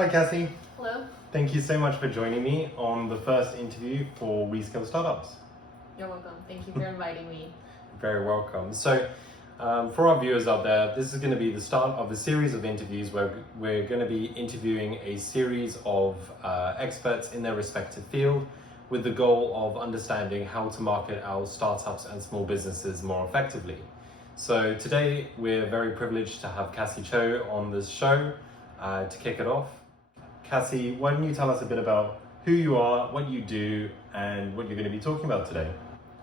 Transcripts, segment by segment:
Hi Kassy, Hello. thank you so much for joining me on the first interview for Reskill Startups. You're welcome. Thank you for inviting me. Very welcome. So for our viewers out there, this is going to be the start of a series of interviews where we're going to be interviewing a series of experts in their respective field with the goal of understanding how to market our startups and small businesses more effectively. So today we're very privileged to have Kassy Cho on this show to kick it off. Kassy, why don't you tell us a bit about who you are, what you do, and what you're going to be talking about today?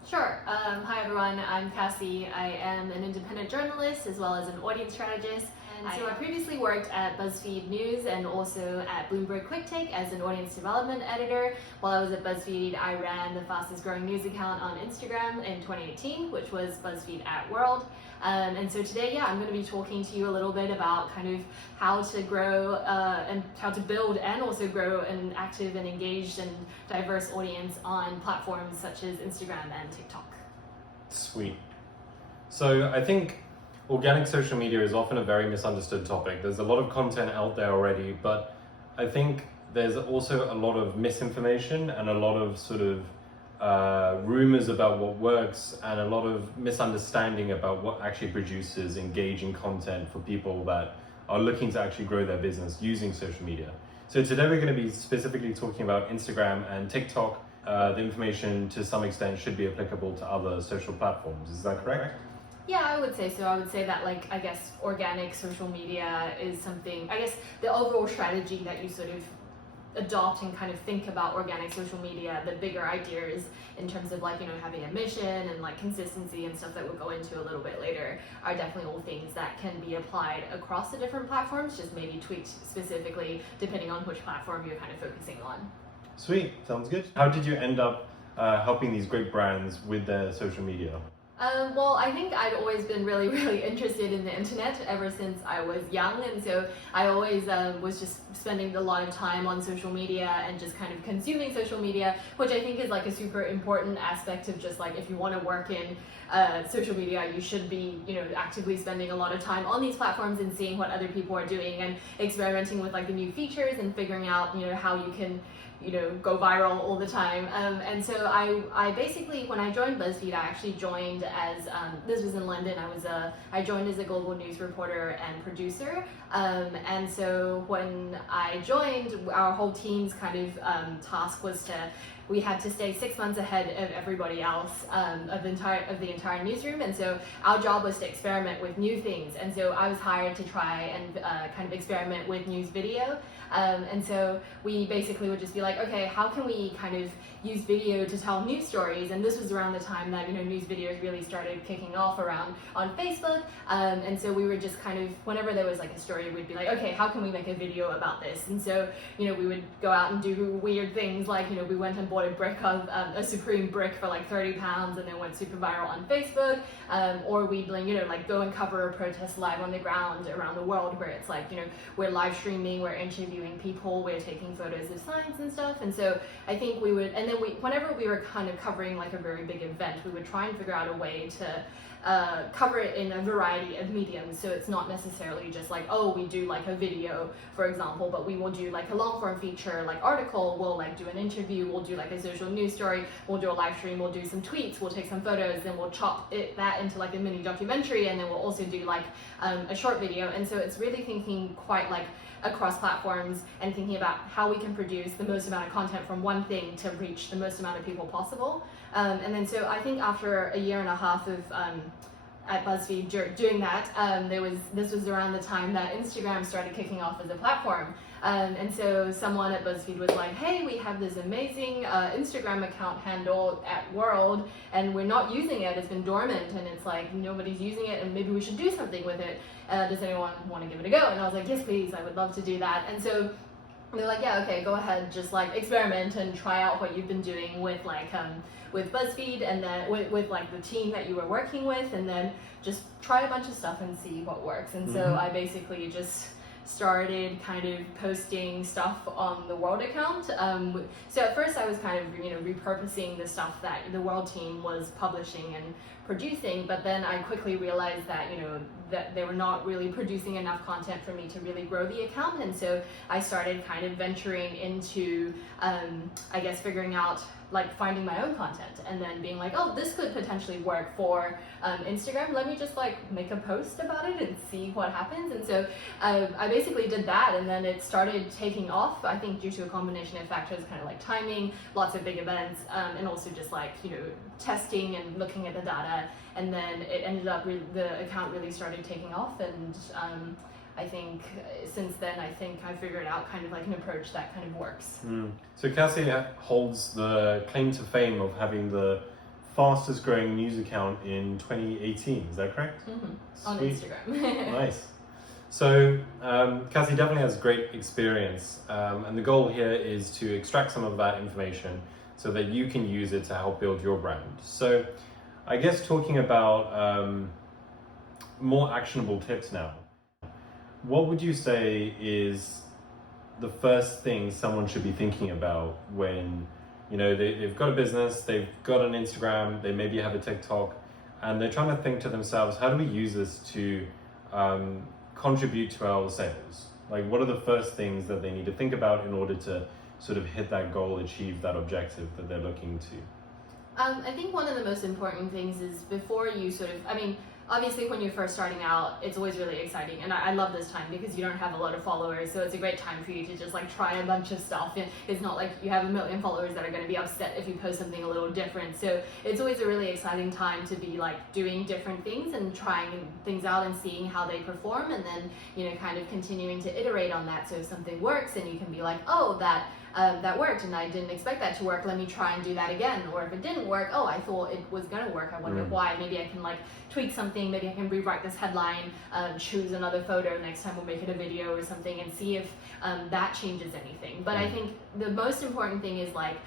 Sure. Hi everyone, I'm Kassy. I am an independent journalist as well as an audience strategist. And so I previously worked at BuzzFeed News and also at Bloomberg QuickTake as an audience development editor. While I was at BuzzFeed, I ran the fastest growing news account on Instagram in 2018, which was BuzzFeed at World. And so today, I'm going to be talking to you a little bit about kind of how to grow and how to build and also grow an active and engaged and diverse audience on platforms such as Instagram and TikTok. Sweet. So I think organic social media is often a very misunderstood topic. There's a lot of content out there already, but I think there's also a lot of misinformation and a lot of sort of rumors about what works and a lot of misunderstanding about what actually produces engaging content for people that are looking to actually grow their business using social media. So today we're going to be specifically talking about Instagram and TikTok. The information to some extent should be applicable to other social platforms. Is that correct? Yeah, I would say so. I would say that, I guess organic social media is something, I guess the overall strategy that you sort of adopt and kind of think about organic social media, the bigger ideas in terms of having a mission and consistency and stuff that we'll go into a little bit later are definitely all things that can be applied across the different platforms, just maybe tweaked specifically depending on which platform you're kind of focusing on. Sweet, sounds good. How did you end up helping these great brands with their social media? Well, I think I'd always been really, really interested in the internet ever since I was young, and so I always was just spending a lot of time on social media and just kind of consuming social media, which I think is a super important aspect of just if you want to work in social media, you should be actively spending a lot of time on these platforms and seeing what other people are doing and experimenting with the new features and figuring out how you can go viral all the time. And so I basically, when I joined BuzzFeed, I actually joined as, this was in London, I joined as a global news reporter and producer. And so when I joined, our whole team's kind of task was we had to stay 6 months ahead of everybody else of the entire newsroom, and so our job was to experiment with new things. And so I was hired to try and kind of experiment with news video. And so we basically would just be okay, how can we kind of use video to tell news stories? And this was around the time that news videos really started kicking off around on Facebook. And so we were just kind of, whenever there was a story, we'd be okay, how can we make a video about this? And so we would go out and do weird things we went and bought a brick of a Supreme brick for 30 pounds and then went super viral on Facebook. Or we'd go and cover a protest live on the ground around the world where it's we're live streaming, we're interviewing people, we're taking photos of signs and stuff. And so I think we would, and then whenever we were kind of covering a very big event, we would try and figure out a way to cover it in a variety of mediums. So it's not necessarily just oh, we do a video, for example, but we will do a long form feature, article, we'll do an interview, we'll do a social news story, we'll do a live stream, we'll do some tweets, we'll take some photos, then we'll chop that into a mini documentary, and then we'll also do a short video. And so it's really thinking quite across platforms and thinking about how we can produce the most amount of content from one thing to reach the most amount of people possible. And then so I think after a year and a half of at BuzzFeed doing that, this was around the time that Instagram started kicking off as a platform. And so someone at BuzzFeed was hey, we have this amazing Instagram account handle at World, and we're not using it, it's been dormant, and it's nobody's using it, and maybe we should do something with it. Does anyone want to give it a go? And I was yes, please, I would love to do that. And so they're yeah, okay, go ahead, just experiment and try out what you've been doing with with BuzzFeed, and then with the team that you were working with, and then just try a bunch of stuff and see what works. And so I basically just started kind of posting stuff on the World account. So at first I was kind of, repurposing the stuff that the World team was publishing and producing, but then I quickly realized that, that they were not really producing enough content for me to really grow the account. And so I started kind of venturing into, I guess, figuring out, like, finding my own content and then being like, oh, this could potentially work for Instagram. Let me just like make a post about it and see what happens. And so I basically did that, and then it started taking off, I think due to a combination of factors, kind of like timing, lots of big events, and also just like, testing and looking at the data. And then it ended up, the account really started taking off. And I think since then, I think I figured out kind of like an approach that kind of works. So Kassy holds the claim to fame of having the fastest growing news account in 2018, is that correct? On Instagram. Nice. So Kassy definitely has great experience, and the goal here is to extract some of that information so that you can use it to help build your brand. So I guess talking about more actionable tips now, what would you say is the first thing someone should be thinking about when, they've got a business, they've got an Instagram, they maybe have a TikTok, and they're trying to think to themselves, how do we use this to contribute to our sales? Like, what are the first things that they need to think about in order to sort of hit that goal, achieve that objective that they're looking to? I think one of the most important things is before you obviously when you're first starting out, it's always really exciting, and I love this time because you don't have a lot of followers, so it's a great time for you to just like try a bunch of stuff. It's not like you have 1 million followers that are going to be upset if you post something a little different. So it's always a really exciting time to be like doing different things and trying things out and seeing how they perform, and then kind of continuing to iterate on that. So if something works, and you can be like, oh, that worked and I didn't expect that to work, let me try and do that again. Or if it didn't work, oh, I thought it was gonna work, I wonder why. Maybe I can like tweak something, maybe I can rewrite this headline, choose another photo, next time we'll make it a video or something, and see if that changes anything. But I think the most important thing is like,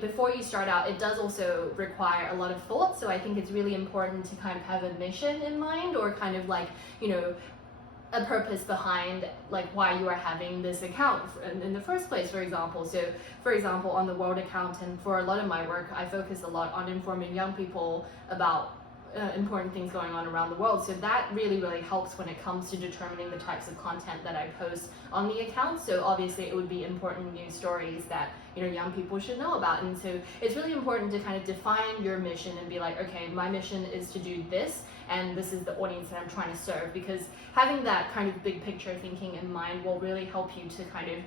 before you start out, it does also require a lot of thought. So I think it's really important to kind of have a mission in mind, or kind of like, a purpose behind like why you are having this account in the first place, for example. So for example, on the World account, and for a lot of my work, I focus a lot on informing young people about important things going on around the world. So that really, really helps when it comes to determining the types of content that I post on the account. So obviously it would be important news stories that young people should know about. And so it's really important to kind of define your mission and be like, okay, my mission is to do this, and this is the audience that I'm trying to serve, because having that kind of big picture thinking in mind will really help you to kind of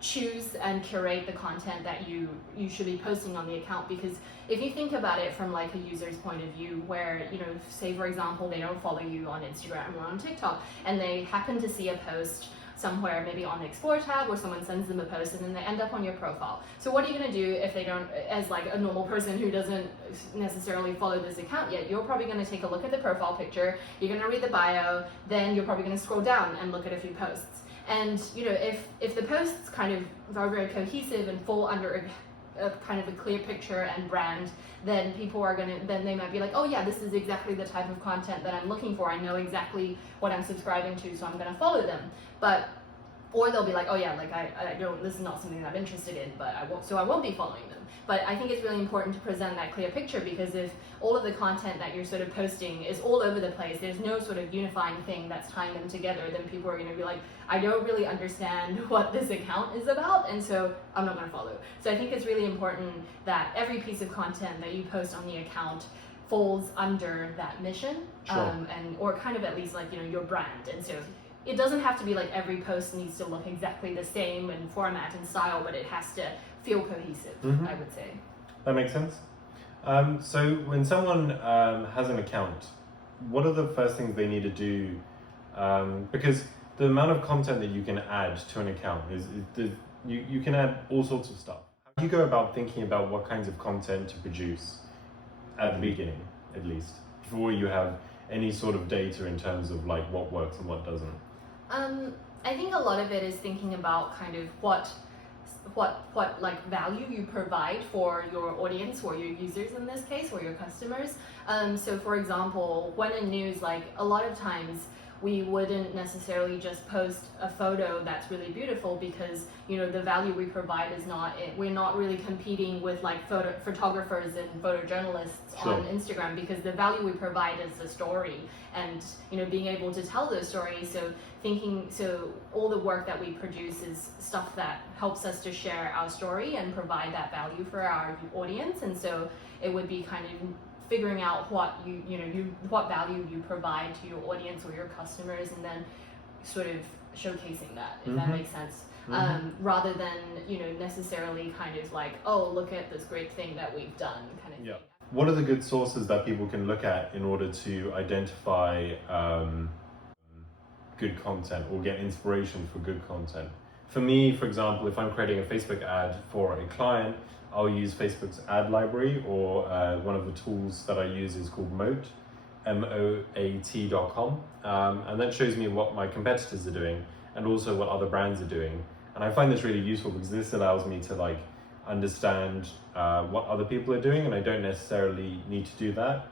choose and curate the content that you should be posting on the account. Because if you think about it from like a user's point of view, where say for example they don't follow you on Instagram or on TikTok, and they happen to see a post somewhere, maybe on the Explore tab, or someone sends them a post and then they end up on your profile. So what are you going to do if they don't, as like a normal person who doesn't necessarily follow this account yet? You're probably going to take a look at the profile picture, you're going to read the bio, then you're probably going to scroll down and look at a few posts. And if the posts kind of are very cohesive and fall under a kind of a clear picture and brand, then then they might be like, oh yeah, this is exactly the type of content that I'm looking for. I know exactly what I'm subscribing to, so I'm going to follow them. Or they'll be like, oh yeah, like I don't, this is not something that I'm interested in, but I won't be following them. But I think it's really important to present that clear picture, because if all of the content that you're sort of posting is all over the place, there's no sort of unifying thing that's tying them together, then people are going to be like, I don't really understand what this account is about, and so I'm not going to follow. So I think it's really important that every piece of content that you post on the account falls under that mission, Sure. or kind of at least like your brand. And so it doesn't have to be like every post needs to look exactly the same in format and style, but it has to feel cohesive, I would say. That makes sense. So when someone has an account, what are the first things they need to do? Because the amount of content that you can add to an account you can add all sorts of stuff. How do you go about thinking about what kinds of content to produce at the beginning, at least, before you have any sort of data in terms of like what works and what doesn't? I think a lot of it is thinking about kind of what like value you provide for your audience, or your users in this case, or your customers. So for example, when in news, like a lot of times we wouldn't necessarily just post a photo that's really beautiful, because the value we provide is not it. We're not really competing with like photographers and photojournalists Sure. on Instagram, because the value we provide is the story, and being able to tell those stories. So all the work that we produce is stuff that helps us to share our story and provide that value for our audience. And so it would be kind of figuring out what what value you provide to your audience or your customers, and then sort of showcasing that, if that makes sense. Rather than necessarily kind of like, oh, look at this great thing that we've done, kind of thing. What are the good sources that people can look at in order to identify good content or get inspiration for good content? For me, for example, if I'm creating a Facebook ad for a client, I'll use Facebook's ad library, or one of the tools that I use is called Moat, MOAT.com, and that shows me what my competitors are doing and also what other brands are doing. And I find this really useful because this allows me to like understand what other people are doing, and I don't necessarily need to do that,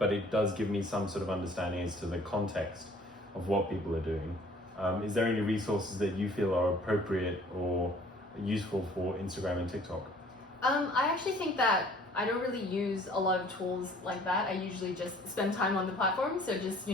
but it does give me some sort of understanding as to the context of what people are doing. Is there any resources that you feel are appropriate or useful for Instagram and TikTok? I actually think that I don't really use a lot of tools like that. I usually just spend time on the platform. So just,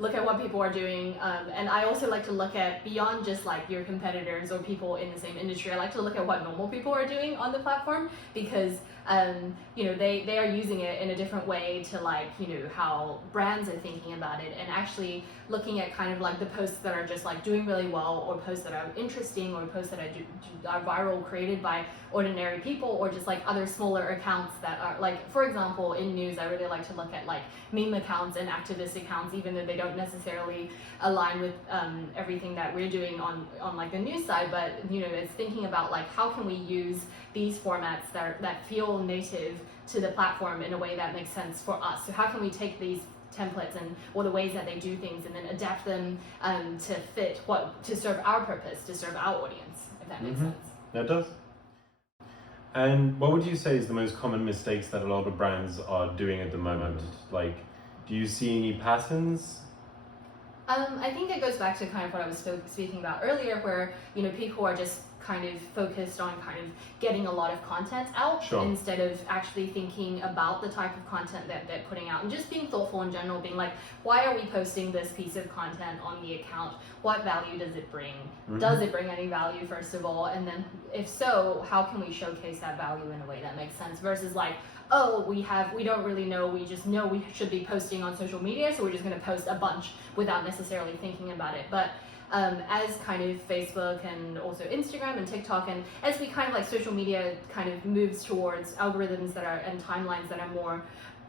look at what people are doing. And I also like to look at beyond just like your competitors or people in the same industry. I like to look at what normal people are doing on the platform, because, they are using it in a different way to like, how brands are thinking about it, and actually looking at kind of like the posts that are just like doing really well, or posts that are interesting, or posts that are viral, created by ordinary people, or just like other smaller accounts that are like, for example, in news, I really like to look at like meme accounts and activist accounts, even though they don't necessarily align with everything that we're doing on like the news side. But it's thinking about like, how can we use these formats that feel native to the platform in a way that makes sense for us. So how can we take these templates or the ways that they do things, and then adapt them to fit to serve our purpose, to serve our audience, if that makes sense. That does. And what would you say is the most common mistakes that a lot of brands are doing at the moment? Like, do you see any patterns? I think it goes back to kind of what I was speaking about earlier, where people are just kind of focused on kind of getting a lot of content out, instead of actually thinking about the type of content that they're putting out, and just being thoughtful in general, being like, why are we posting this piece of content on the account? What value does it bring? Does it bring any value, first of all? And then if so, how can we showcase that value in a way that makes sense, versus like, oh, we don't really know, we just know we should be posting on social media, so we're just going to post a bunch without necessarily thinking about it. But as kind of Facebook and also Instagram and TikTok, and as we kind of like social media kind of moves towards algorithms and timelines that are more,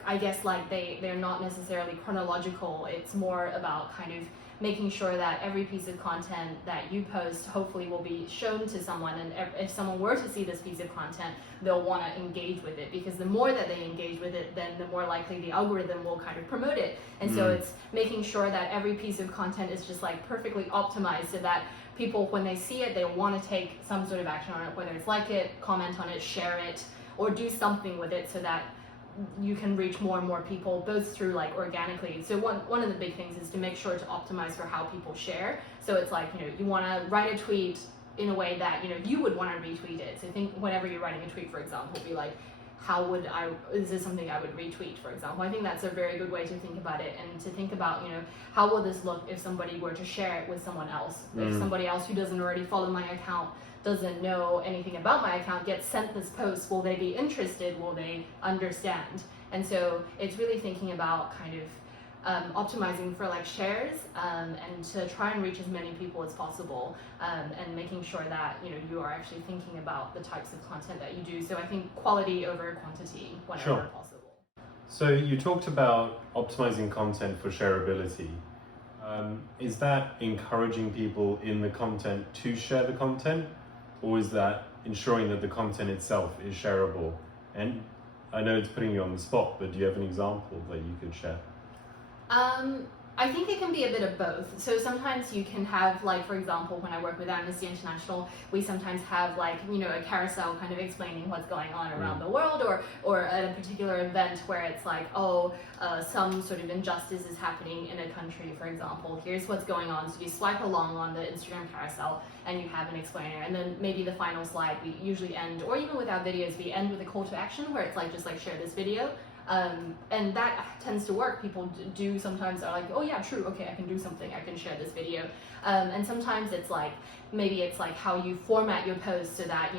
I guess, like they're not necessarily chronological. It's more about kind of making sure that every piece of content that you post hopefully will be shown to someone, and if someone were to see this piece of content, they'll want to engage with it, because the more that they engage with it, then the more likely the algorithm will kind of promote it. And so it's making sure that every piece of content is just like perfectly optimized, so that people, when they see it, they want to take some sort of action on it, whether it's like it, comment on it, share it, or do something with it, so that you can reach more and more people, both through like organically. So one of the big things is to make sure to optimize for how people share. So it's like, you want to write a tweet in a way that you would want to retweet it. So think whenever you're writing a tweet, for example, be like, is this something I would retweet, for example? I think that's a very good way to think about it, and to think about, how will this look if somebody were to share it with someone else? If somebody else who doesn't already follow my account, doesn't know anything about my account, gets sent this post, will they be interested? Will they understand? And so it's really thinking about kind of optimizing for like shares, and to try and reach as many people as possible, and making sure that you are actually thinking about the types of content that you do. So I think quality over quantity whenever possible. So you talked about optimizing content for shareability. Is that encouraging people in the content to share the content, or is that ensuring that the content itself is shareable? And I know it's putting you on the spot, but do you have an example that you could share? I think it can be a bit of both. So sometimes you can have, like, for example, when I work with Amnesty International, we sometimes have, like, a carousel kind of explaining what's going on around the world, or at a particular event where it's like, some sort of injustice is happening in a country, for example. Here's what's going on. So you swipe along on the Instagram carousel and you have an explainer. And then maybe the final slide, we usually end, or even with our videos, we end with a call to action where it's like, just like share this video. And that tends to work. People do sometimes are like, oh yeah, true, okay, I can do something, I can share this video. And sometimes it's like, maybe it's like how you format your post so that,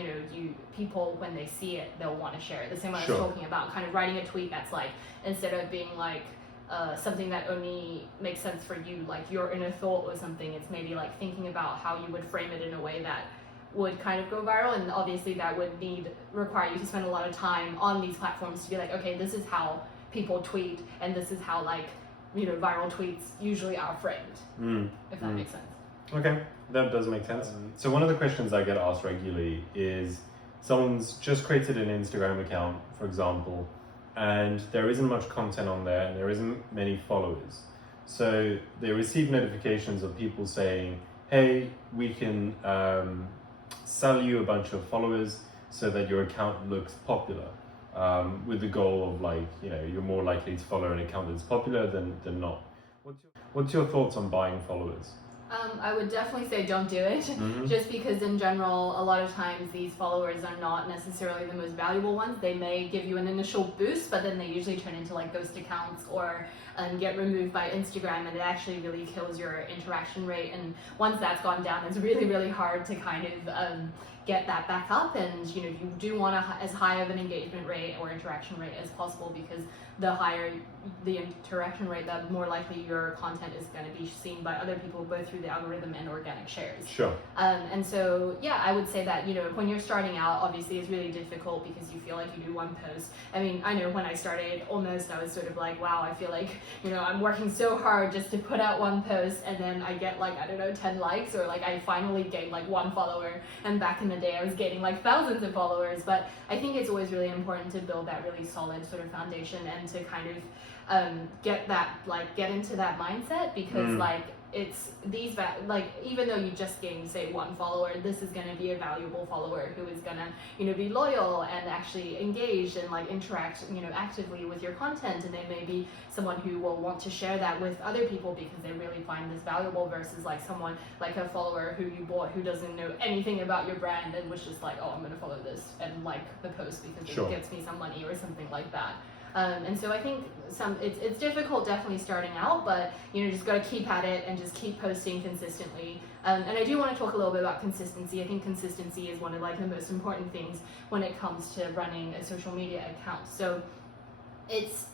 people, when they see it, they'll want to share it. The same way I was talking about, kind of writing a tweet that's like, instead of being like, something that only makes sense for you, like your inner thought or something, it's maybe like thinking about how you would frame it in a way that would kind of go viral, and obviously that would require you to spend a lot of time on these platforms to be like, okay, this is how people tweet, and this is how, like, viral tweets usually are framed, if that makes sense. Okay, that does make sense. So one of the questions I get asked regularly is, someone's just created an Instagram account, for example, and there isn't much content on there, and there isn't many followers. So they receive notifications of people saying, hey, we can sell you a bunch of followers so that your account looks popular, with the goal of, like, you're more likely to follow an account that's popular than not. What's your thoughts on buying followers? I would definitely say don't do it, just because in general, a lot of times these followers are not necessarily the most valuable ones. They may give you an initial boost, but then they usually turn into like ghost accounts or get removed by Instagram, and it actually really kills your interaction rate. And once that's gone down, it's really, really hard to kind of get that back up. And you do want as high of an engagement rate or interaction rate as possible, because the higher the interaction rate, the more likely your content is going to be seen by other people, both through the algorithm and organic shares. Sure. And so, yeah, I would say that, when you're starting out, obviously it's really difficult because you feel like you do one post. I mean, I know when I started, I was sort of like, wow, I feel like, I'm working so hard just to put out one post, and then I get like, 10 likes, or like I finally gained like 1 follower. And back in the day, I was gaining like thousands of followers. But I think it's always really important to build that really solid sort of foundation, and to kind of get into that mindset, because like it's these even though you just gained, say, 1 follower, this is going to be a valuable follower who is going to be loyal and actually engaged and like interact actively with your content. And they may be someone who will want to share that with other people because they really find this valuable, versus like someone like a follower who you bought who doesn't know anything about your brand and was just like, oh, I'm going to follow this and like the post because it gets me some money or something like that. And so I think it's difficult definitely starting out, but just got to keep at it and just keep posting consistently. And I do want to talk a little bit about consistency. I think consistency is one of like the most important things when it comes to running a social media account. So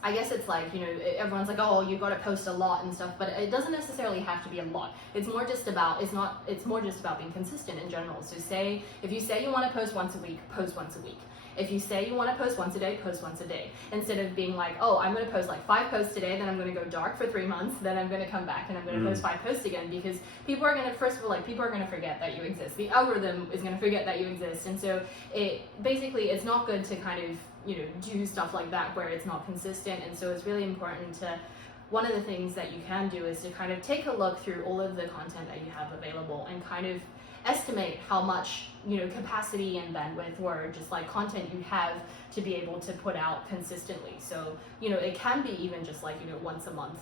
I guess it's like, everyone's like, oh, you got to post a lot and stuff, but it doesn't necessarily have to be a lot. It's more just about being consistent in general. So if you say you want to post once a week, post once a week. If you say you want to post once a day, post once a day. Instead of being like, oh, I'm going to post like 5 posts today, then I'm going to go dark for 3 months, then I'm going to come back and I'm going to post 5 posts again, because people are going to, first of all, people are going to forget that you exist. The algorithm is going to forget that you exist. And so it's not good to kind of, do stuff like that where it's not consistent. And so it's really important to, one of the things that you can do is to kind of take a look through all of the content that you have available and kind of estimate how much capacity and bandwidth or just like content you have to be able to put out consistently. So it can be even just like once a month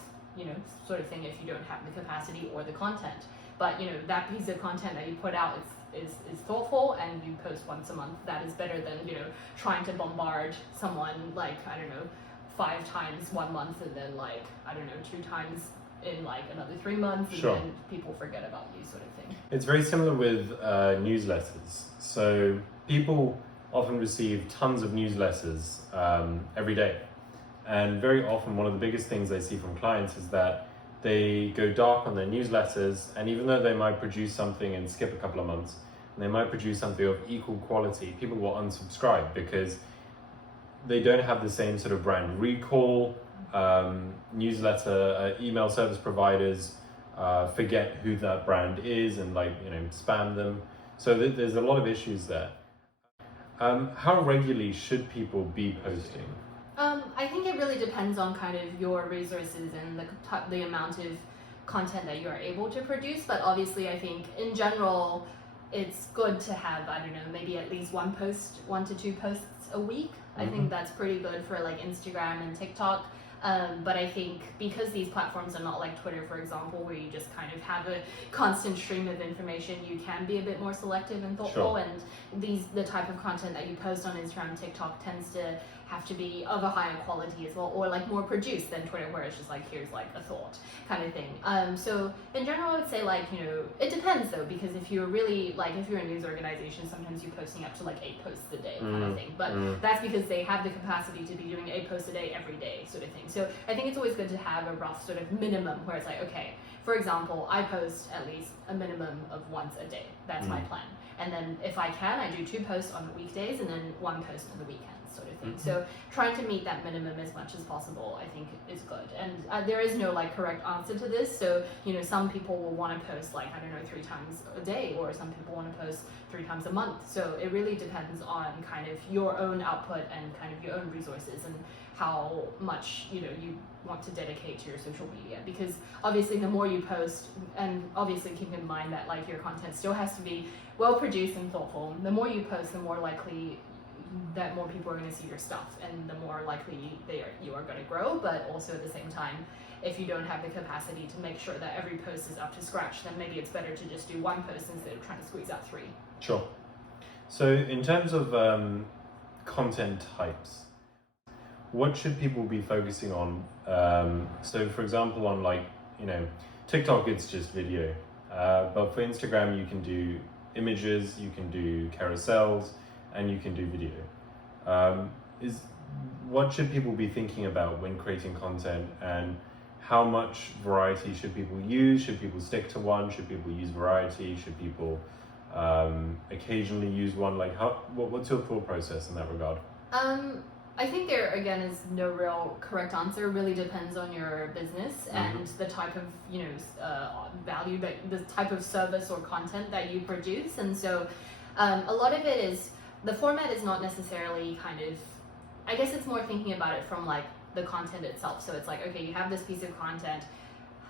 sort of thing if you don't have the capacity or the content. But that piece of content that you put out is thoughtful, and you post once a month. That is better than trying to bombard someone 5 times 1 month, and then 2 times in another 3 months, and then people forget about you, sort of thing. It's very similar with newsletters. So people often receive tons of newsletters every day. And very often one of the biggest things I see from clients is that they go dark on their newsletters, and even though they might produce something and skip a couple of months, and they might produce something of equal quality, people will unsubscribe because they don't have the same sort of brand recall. Newsletter, email service providers forget who that brand is and spam them. So there's a lot of issues there. How regularly should people be posting? I think it it really depends on kind of your resources and the amount of content that you are able to produce. But obviously, I think in general, it's good to have, I don't know, maybe at least 1 to 2 posts a week. I think that's pretty good for like Instagram and TikTok. But I think because these platforms are not like Twitter, for example, where you just kind of have a constant stream of information, you can be a bit more selective and thoughtful. Sure. And the type of content that you post on Instagram and TikTok tends to have to be of a higher quality as well, or like more produced than Twitter, where it's just like, here's like a thought kind of thing. So in general, I would say like, you know, it depends though, because if you're really like, if you're a news organization, sometimes you're posting up to like 8 posts a day kind of thing. But that's because they have the capacity to be doing 8 posts a day every day sort of thing. So I think it's always good to have a rough sort of minimum where it's like, okay, for example, I post at least a minimum of once a day. That's my plan. And then if I can, I do 2 posts on the weekdays and then 1 post on the weekends sort of thing. So trying to meet that minimum as much as possible, I think is good. And there is no like correct answer to this. So, you know, some people will want to post like, I don't know, 3 times a day, or some people want to post 3 times a month. So it really depends on kind of your own output and kind of your own resources and how much, you know, you want to dedicate to your social media. Because obviously the more you post, and obviously keep in mind that like your content still has to be well produced and thoughtful, the more you post, the more likely that more people are going to see your stuff, and the more likely you are going to grow. But also at the same time, if you don't have the capacity to make sure that every post is up to scratch, then maybe it's better to just do 1 post instead of trying to squeeze out 3. Sure. So in terms of content types, what should people be focusing on? So for example, on like, you know, TikTok, it's just video. But for Instagram, you can do images, you can do carousels, and you can do video. What should people be thinking about when creating content, and how much variety should people use? Should people stick to one? Should people use variety? Should people occasionally use one? Like, what's your thought process in that regard? I think there again is no real correct answer. It really depends on your business and the type of, you know, value, the type of service or content that you produce. And so a lot of it is, the format is not necessarily kind of, I guess it's more thinking about it from like the content itself. So it's like, okay, you have this piece of content,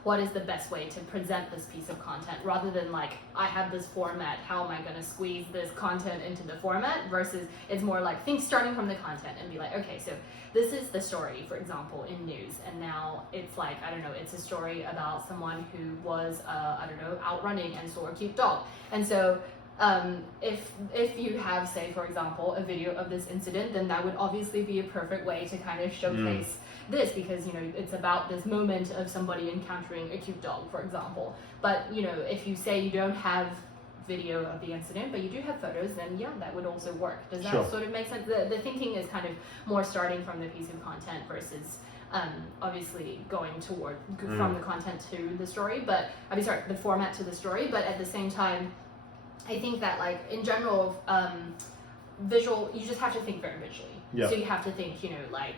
what is the best way to present this piece of content, rather than like, I have this format, how am I going to squeeze this content into the format, versus it's more like, think starting from the content and be like, okay, so this is the story, for example, in news, and now it's like, I don't know, it's a story about someone who was, I don't know, out running and saw a cute dog. And so if you have, say, for example, a video of this incident, then that would obviously be a perfect way to kind of showcase this, because, you know, it's about this moment of somebody encountering a cute dog, for example. But, you know, if you say you don't have video of the incident, but you do have photos, then yeah, that would also work. Does that sort of make sense? The thinking is kind of more starting from the piece of content versus obviously going toward from the content to the story, but I mean, sorry, the format to the story. But at the same time, I think that like in general, visual, you just have to think very visually. Yeah. So you have to think, you know, like,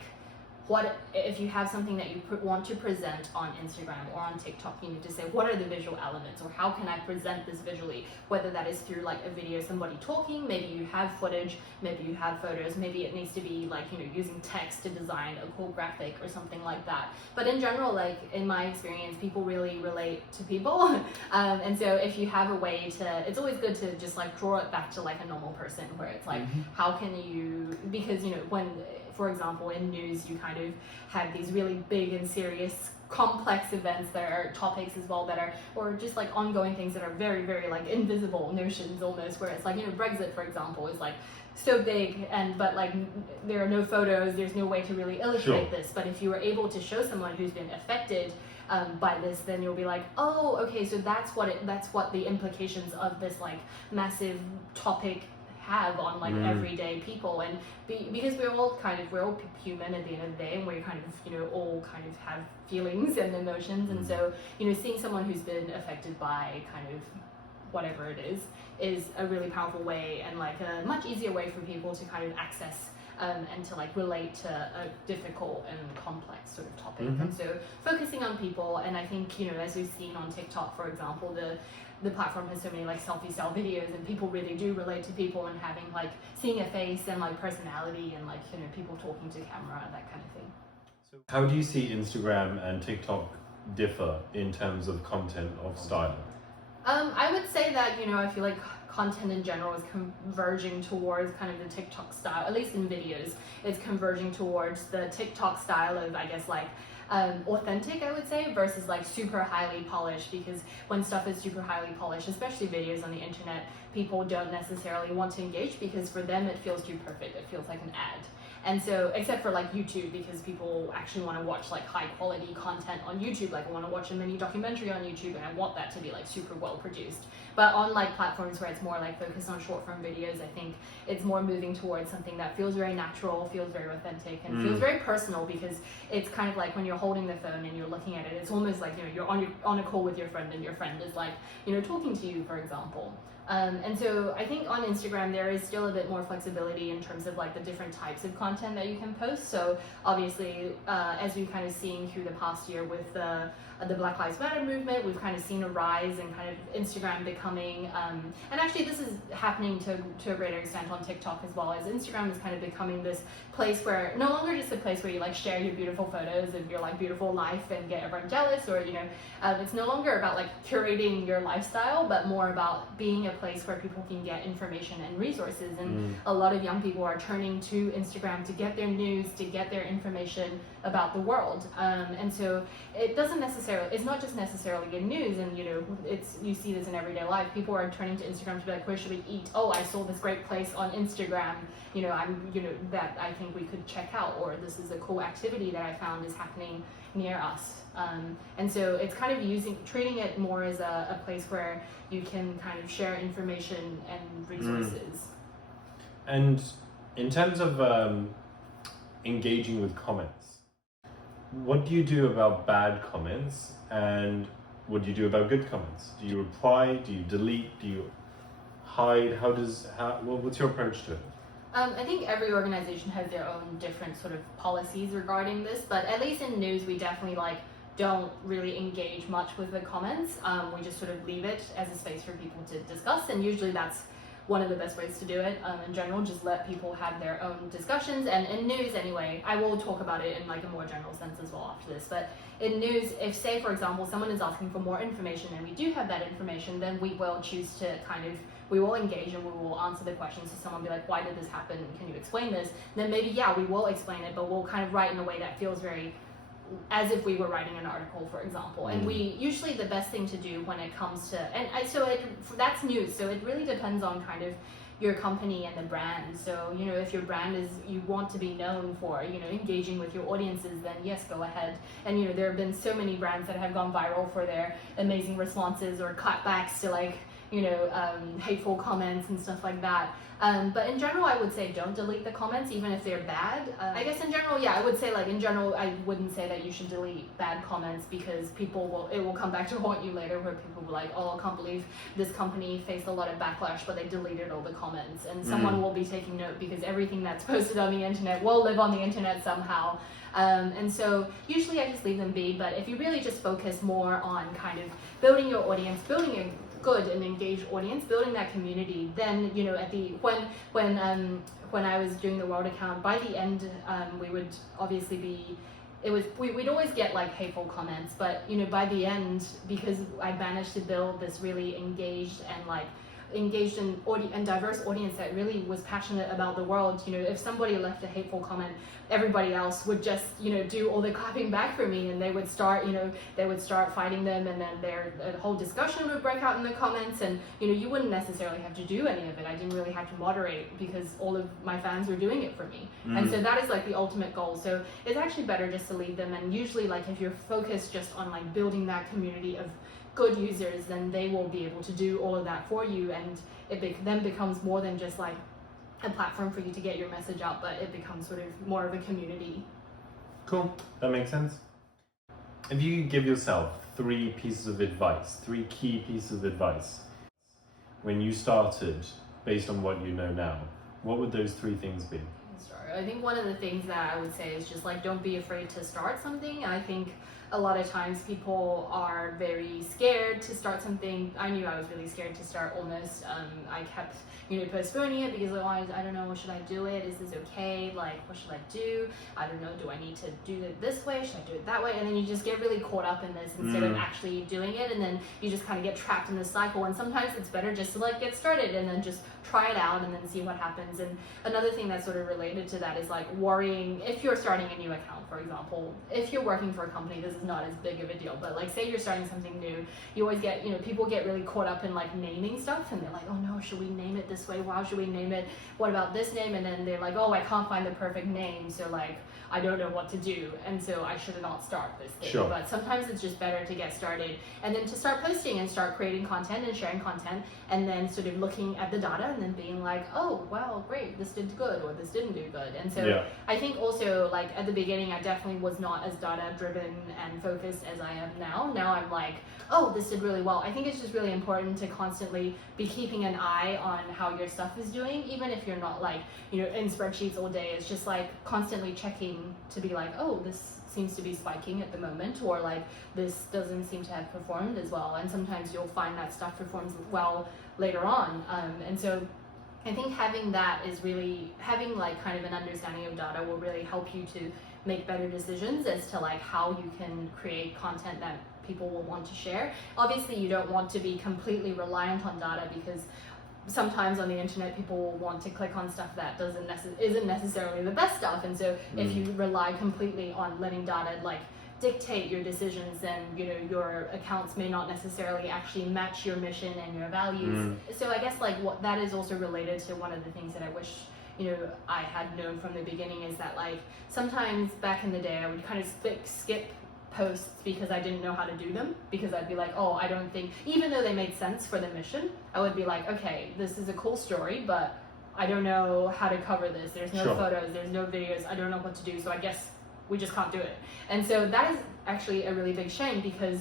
what if you have something that you want to present on Instagram or on TikTok, you need to say, what are the visual elements, or how can I present this visually, whether that is through like a video, somebody talking, maybe you have footage, maybe you have photos, maybe it needs to be like, you know, using text to design a cool graphic or something like that. But in general, like in my experience, people really relate to people. And so if you have a way to, it's always good to just like draw it back to like a normal person, where it's like, how can you, because, you know, when, for example, in news, you kind of have these really big and serious, complex events that are topics as well that are, or just like ongoing things that are very, very like invisible notions almost, where it's like, you know, Brexit, for example, is like so big, and but like there are no photos, there's no way to really illustrate this. But if you were able to show someone who's been affected by this, then you'll be like, oh, okay, so that's what the implications of this like massive topic have on like everyday people. And because we're all human at the end of the day, and we're kind of, you know, all kind of have feelings and emotions. And so, you know, seeing someone who's been affected by kind of whatever it is a really powerful way, and like a much easier way for people to kind of access and to like relate to a difficult and complex sort of topic. And so focusing on people, and I think, you know, as we've seen on TikTok, for example, the platform has so many like selfie style videos, and people really do relate to people, and having like seeing a face and like personality, and like, you know, people talking to camera, that kind of thing. So how do you see Instagram and TikTok differ in terms of content of style? I would say that, I feel like content in general is converging towards kind of the TikTok style, at least in videos. It's converging towards the TikTok style of, I guess, like authentic, I would say, versus like super highly polished, because when stuff is super highly polished, especially videos on the internet, people don't necessarily want to engage because for them it feels too perfect. It feels like an ad. And so, except for like YouTube, because people actually want to watch like high quality content on YouTube, like I want to watch a mini documentary on YouTube and I want that to be like super well produced. But on like platforms where it's more like focused on short form videos, I think it's more moving towards something that feels very natural, feels very authentic, and feels very personal, because it's kind of like when you're holding the phone and you're looking at it, it's almost like, you're on a call with your friend and your friend is like, talking to you, for example. And so I think on Instagram there is still a bit more flexibility in terms of like the different types of content that you can post. So obviously, as we've kind of seen through the past year with the Black Lives Matter movement, we've kind of seen a rise in kind of Instagram becoming, and actually this is happening to a greater extent on TikTok as well, as Instagram is kind of becoming this place where, no longer just a place where you like share your beautiful photos of your like beautiful life and get everyone jealous, or it's no longer about like curating your lifestyle, but more about being a place where people can get information and resources. And a lot of young people are turning to Instagram to get their news, to get their information about the world. And so it's not just necessarily in news, and you see this in everyday life. People are turning to Instagram to be like, where should we eat? Oh, I saw this great place on Instagram, that I think we could check out, or this is a cool activity that I found is happening near us. And so it's kind of treating it more as a place where you can kind of share information and resources. And in terms of engaging with comments, what do you do about bad comments, and what do you do about good comments? Do you reply? Do you delete? Do you hide? What's your approach to it? I think every organization has their own different sort of policies regarding this, but at least in news, we definitely don't really engage much with the comments. We just sort of leave it as a space for people to discuss, and usually that's one of the best ways to do it. In general, just let people have their own discussions. And in news anyway, I will talk about it in like a more general sense as well after this, but in news, if say for example someone is asking for more information and we do have that information, then we will choose to we will engage and we will answer the questions. So someone will be like, why did this happen? Can you explain this? And then maybe, we will explain it, but we'll kind of write in a way that feels very as if we were writing an article, for example. And we usually, the best thing to do when it comes to, that's news. So it really depends on kind of your company and the brand. So, if your brand is, you want to be known for, engaging with your audiences, then yes, go ahead. And, there have been so many brands that have gone viral for their amazing responses or cutbacks to hateful comments and stuff like that. But in general, I would say don't delete the comments, even if they're bad. I guess in general, I would say I wouldn't say that you should delete bad comments, because it will come back to haunt you later, where people will be like, oh, I can't believe this company faced a lot of backlash, but they deleted all the comments. And someone will be taking note, because everything that's posted on the internet will live on the internet somehow. And so usually I just leave them be, but if you really just focus more on kind of building your audience, building a good and engaged audience, building that community, then at the when I was doing the world account, by the end we would obviously we'd always get hateful comments, but by the end, because I managed to build this really engaged and diverse audience that really was passionate about the world, if somebody left a hateful comment, everybody else would just do all the clapping back for me, and they would start fighting them, and then a whole discussion would break out in the comments, and you wouldn't necessarily have to do any of it. I didn't really have to moderate, because all of my fans were doing it for me. And so that is the ultimate goal. So it's actually better just to leave them, and usually if you're focused just on building that community of good users, then they will be able to do all of that for you, and it then becomes more than just a platform for you to get your message out, but it becomes sort of more of a community. Cool, that makes sense. If you could give yourself 3 pieces of advice, 3 key pieces of advice when you started, based on what you know now, what would those 3 things be? I think one of the things that I would say is just like, don't be afraid to start something. I think a lot of times people are very scared to start something. I knew I was really scared to start Almost. I kept, postponing it because I don't know, should I do it? Is this okay? Like, what should I do? I don't know, do I need to do it this way? Should I do it that way? And then you just get really caught up in this instead of actually doing it, and then you just kind of get trapped in this cycle. And sometimes it's better just to like get started and then just try it out and then see what happens. And another thing that's sort of related to that is like worrying if you're starting a new account, for example. If you're working for a company, this is not as big of a deal, but like say you're starting something new, you always get, people get really caught up in like naming stuff, and they're like, oh no, should we name it this way? How should we name it? What about this name? And then they're like, oh, I can't find the perfect name, so like I don't know what to do, and so I should not start this thing. Sure. But sometimes it's just better to get started and then to start posting and start creating content and sharing content, and then sort of looking at the data and then being like, oh, well, great, this did good or this didn't do good. And so I think also like at the beginning, I definitely was not as data driven and focused as I am now. Now I'm like, oh, this did really well. I think it's just really important to constantly be keeping an eye on how your stuff is doing, even if you're not like, in spreadsheets all day. It's just like constantly checking to be like, oh, this seems to be spiking at the moment, or like this doesn't seem to have performed as well. And sometimes you'll find that stuff performs well later on. And so I think having that is really, having like kind of an understanding of data will really help you to make better decisions as to like how you can create content that people will want to share. Obviously, you don't want to be completely reliant on data, because sometimes on the internet people will want to click on stuff that isn't necessarily the best stuff. And so if you rely completely on letting data like dictate your decisions, then your accounts may not necessarily actually match your mission and your values. So I guess like what that is also related to one of the things that I wish I had known from the beginning, is that like sometimes back in the day I would kind of skip posts because I didn't know how to do them, because I'd be like, oh, I don't think, even though they made sense for the mission, I would be like, okay, this is a cool story, but I don't know how to cover this. There's no photos, there's no videos, I don't know what to do, so I guess we just can't do it. And so that is actually a really big shame, because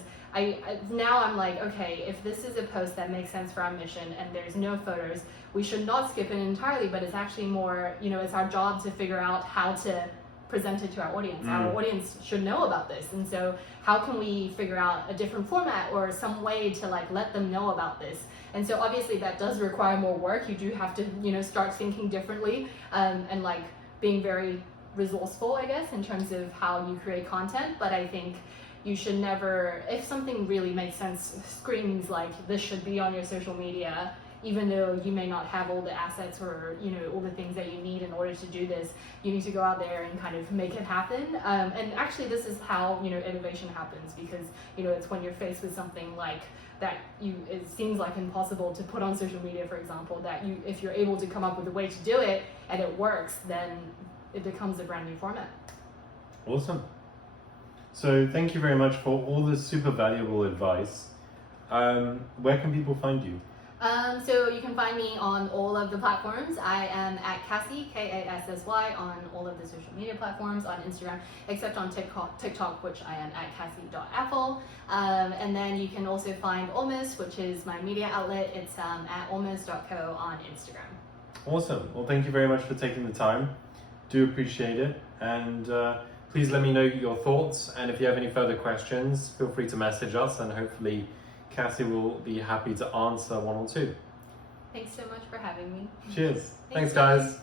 now I'm like, okay, if this is a post that makes sense for our mission and there's no photos, we should not skip it entirely, but it's actually more, it's our job to figure out how to present it to our audience. Our audience should know about this, and so how can we figure out a different format or some way to like let them know about this? And so obviously that does require more work. You do have to start thinking differently, and like being very resourceful, I guess, in terms of how you create content. But I think you should never, if something really makes sense, screams like this should be on your social media, even though you may not have all the assets or all the things that you need in order to do this, you need to go out there and kind of make it happen. And actually this is how innovation happens, because it's when you're faced with something like that it seems like impossible to put on social media, for example, that if you're able to come up with a way to do it and it works, then it becomes a brand new format. Awesome. So thank you very much for all this super valuable advice. Where can people find you? So you can find me on all of the platforms. I am at Kassy, Kassy, on all of the social media platforms, on Instagram, except on TikTok, which I am at Kassy.apple. And then you can also find Almost, which is my media outlet. It's at almost.co on Instagram. Awesome. Well, thank you very much for taking the time. Do appreciate it. And please let me know your thoughts. And if you have any further questions, feel free to message us, and hopefully Kassy will be happy to answer one or two. Thanks so much for having me. Cheers. Thanks guys.